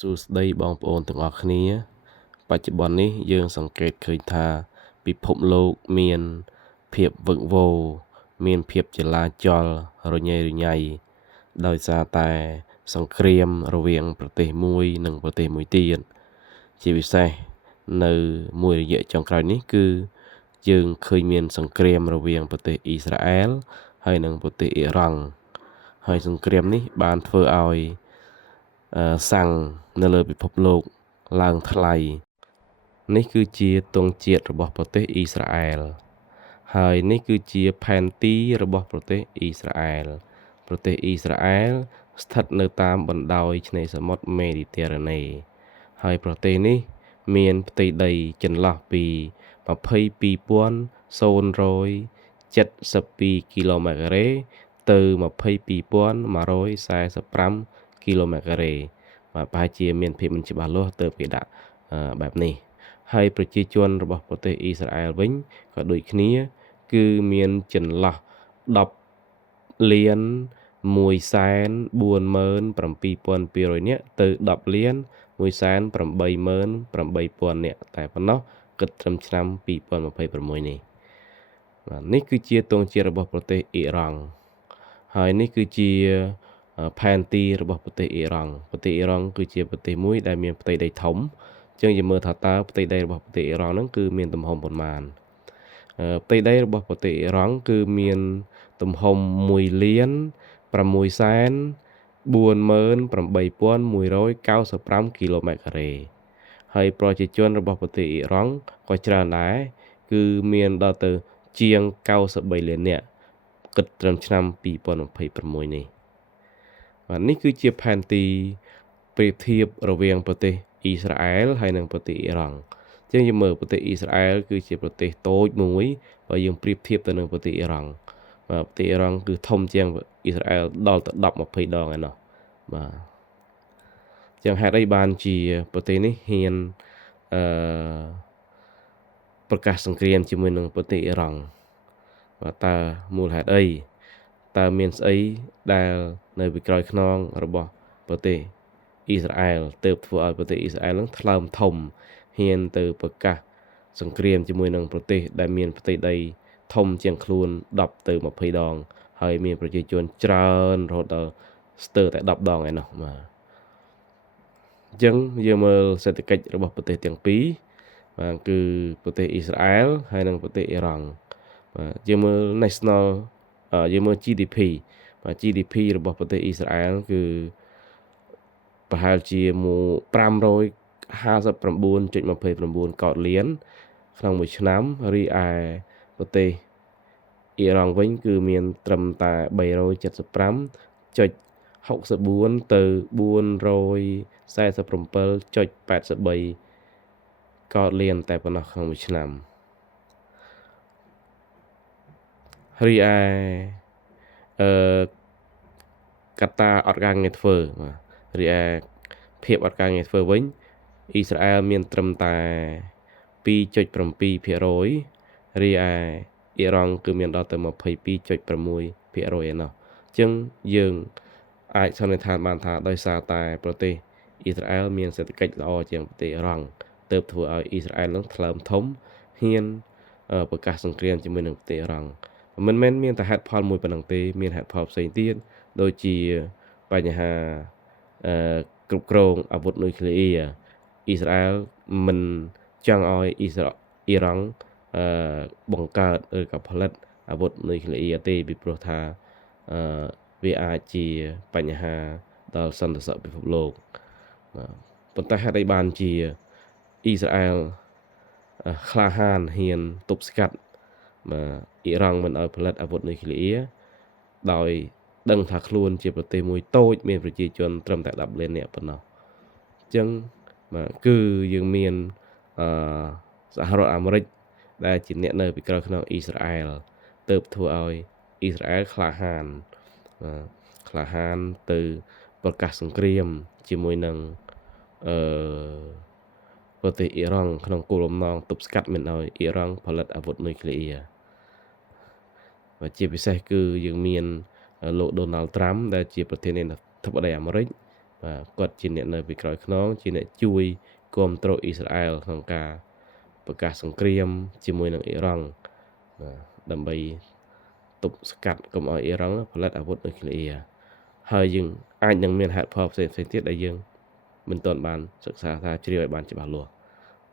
សួស្តីបងប្អូនទាំងអស់គ្នាបច្ចុប្បន្ននេះយើងសង្កេតឃើញថាពិភពលោកមានភាពវឹកវរមានភាពចលាចលរញ៉េរញ៉ៃដោយសារតែសង្គ្រាមរវាងប្រទេសមួយនិងប្រទេសមួយទៀតជាពិសេសនៅមួយរយៈចុងក្រោយនេះគឺយើងឃើញមានសង្គ្រាមរវាងប្រទេសអ៊ីស្រាអែលហើយនិងប្រទេសអ៊ីរ៉ង់ហើយសង្គ្រាមនេះបានធ្វើឲ្យសាំងនៅលើពិភពលោកឡើងថ្លៃនេះគឺជាទង់ជាតិរបស់ប្រទេសអ៊ីស្រាអែលហើយនេះគឺជាផែនទីរបស់ប្រទេសអ៊ីស្រាអែលប្រទេសអ៊ីស្រាអែលស្ថិតនៅតាមបណ្ដោយឆ្នេរសមុទ្រមេឌីទែរ៉ាណេហើយប្រទេសនេះមានផ្ទៃដីចន្លោះពី22,072គីឡូម៉ែត្រការ៉េទៅ22,145គីឡូម៉ែត្រការ៉េបាទប្រហែលជាមានភាពមិនច្បាស់លាស់ទើបគេដាក់បែបនេះហើយប្រជាជនរបស់ប្រទេសអ៊ីស្រាអែលវិញក៏ដូចគ្នាគឺមានចន្លោះ10លាន147,200នាក់ទៅ10លាន188,000នាក់តែប៉ុណ្ណោះគិតត្រឹមឆ្នាំ2026នេះបាទនេះគឺជាទង់ជាតិរបស់ប្រទេសអ៊ីរ៉ង់ហើយនេះគឺជាផែនទីរបស់ប្រទេសអ៊ីរ៉ង់គឺជាប្រទេសមួយដែលមានផ្ទៃដីធំចឹងយើងមើលថាតើផ្ទៃដីរបស់ប្រទេសអ៊ីរ៉ង់ហ្នឹងគឺមានទំហំប៉ុន្មានផ្ទៃដីរបស់ប្រទេសអ៊ីរ៉ង់គឺមានទំហំ1,48195គីឡូម៉ែត្រការ៉េហើយប្រជាជនរបស់ប្រទេសអ៊ីរ៉ង់ក៏ច្រើនដែរគឺមានដល់ទៅជាង93លាននាក់គិតត្រឹមឆ្នាំ2026នេះបាទនេះគឺជាផែនទីប្រៀបធៀបរវាងប្រទេសអ៊ីស្រាអែលហើយនិងប្រទេសអ៊ីរ៉ង់ចឹងយើងមើលប្រទេសអ៊ីស្រាអែលគឺជាប្រទេសតូចមួយបើយើងប្រៀបធៀបទៅនឹងប្រទេសអ៊ីរ៉ង់បាទប្រទេសអ៊ីរ៉ង់គឺធំជាងអ៊ីស្រាអែលដល់ទៅ10-20ដងឯណោះបាទចឹងហេតុអីបានជាប្រទេសនេះហ៊ានប្រកាសសង្គ្រាមជាមួយនឹងប្រទេសអ៊ីរ៉ង់បាទតើមូលហេតុអីតើមានស្អីដែលនៅពីក្រោយខ្នងរបស់ប្រទេសអ៊ីស្រាអែលទើបធ្វើឲ្យប្រទេសអ៊ីស្រាអែលនឹងថ្លើមធំហ៊ានទៅប្រកាសសង្គ្រាមជាមួយនឹងប្រទេសដែលមានផ្ទៃដីធំជាងខ្លួន10ទៅ20ដងហើយមានប្រជាជនច្រើនរហូតដល់ស្ទើរតែ10ដងឯណោះបាទអញ្ចឹងយើងមើលសេដ្ឋកិច្ចរបស់ប្រទេសទាំងពីរបាទគឺប្រទេសអ៊ីស្រាអែលហើយនិងប្រទេសអ៊ីរ៉ង់បាទយើងមើល national យើងមើល GDP បាទ GDP របស់ប្រទេសអ៊ីស្រាអែលគឺប្រហែលជា559.29កោដលានក្នុងមួយឆ្នាំរីឯប្រទេសអ៊ីរ៉ង់វិញគឺមានត្រឹមតែ375.64ទៅ447.83កោដលានតែប៉ុណ្ណោះក្នុងមួយឆ្នាំរីឯកត្តាអត់ការងារធ្វើបាទរីឯភាពអត់ការងារធ្វើវិញអ៊ីស្រាអែលមានត្រឹមតែ2.7%រីឯអ៊ីរ៉ង់គឺមានដល់ទៅ22.6%ឯណោះអញ្ចឹងយើងអាចសន្និដ្ឋានបានថាដោយសារតែប្រទេសអ៊ីស្រាអែលមានសេដ្ឋកិច្ចល្អជាងប្រទេសអ៊ីរ៉ង់ទើបធ្វើឲ្យអ៊ីស្រាអែលនឹងថ្លើមធំហ៊ានប្រកាសសង្គ្រាមជាមួយនឹងប្រទេសអ៊ីរ៉ង់មិនមែនមានតែហេតុផលមួយប៉ុណ្ណឹងទេមានហេតុផលផ្សេងទៀតដូចជាបញ្ហាគ្រប់គ្រងអាវុធនុយក្លេអ៊ីរអ៊ីស្រាអែលមិនចង់ឲ្យអ៊ីរ៉ង់បង្កើតឬក៏ផលិតអាវុធនុយក្លេអ៊ីរទេពីព្រោះថាវាអាចជាបញ្ហាដល់សន្តិសុខពិភពលោកប៉ុន្តែហេតុអីបានជាអ៊ីស្រាអែលក្លាហានហ៊ានទប់ស្កាត់អ៊ីរ៉ង់មិនឲ្យផលិតអាវុធនុយក្លេអ៊ីរដោយដឹងថាខ្លួនជាប្រទេសមួយតូចមានប្រជាជនត្រឹមតែ10លាននាក់ប៉ុណ្ណោះអញ្ចឹងគឺយើងមានសហរដ្ឋអាមេរិកដែលជាអ្នកនៅពីក្រោយខ្នងអ៊ីស្រាអែលទើបធ្វើឲ្យអ៊ីស្រាអែលក្លាហានទៅប្រកាសសង្គ្រាមជាមួយនឹងប្រទេសអ៊ីរ៉ង់ក្នុងគោលបំណងទប់ស្កាត់មិនឲ្យអ៊ីរ៉ង់ផលិតអាវុធនុយក្លេអ៊ីរជាពិសេសគឺយើងមានលោក Donald Trump ដែលជាប្រធានាធិបតីអាមេរិក គាត់ជាអ្នកនៅពីក្រោយខ្នងជាអ្នកជួយគាំទ្រអ៊ីស្រាអែលក្នុងការប្រកាសសង្គ្រាមជាមួយនឹងអ៊ីរ៉ង់ដើម្បីទប់ស្កាត់កុំឲ្យអ៊ីរ៉ង់ផលិតអាវុធនុយក្លេអ៊ែរហើយយើងអាចនឹងមានហេតុផលផ្សេងៗទៀតដែលយើងមិនទាន់បានសិក្សាថាជ្រាវឲ្យបានច្បាស់លាស់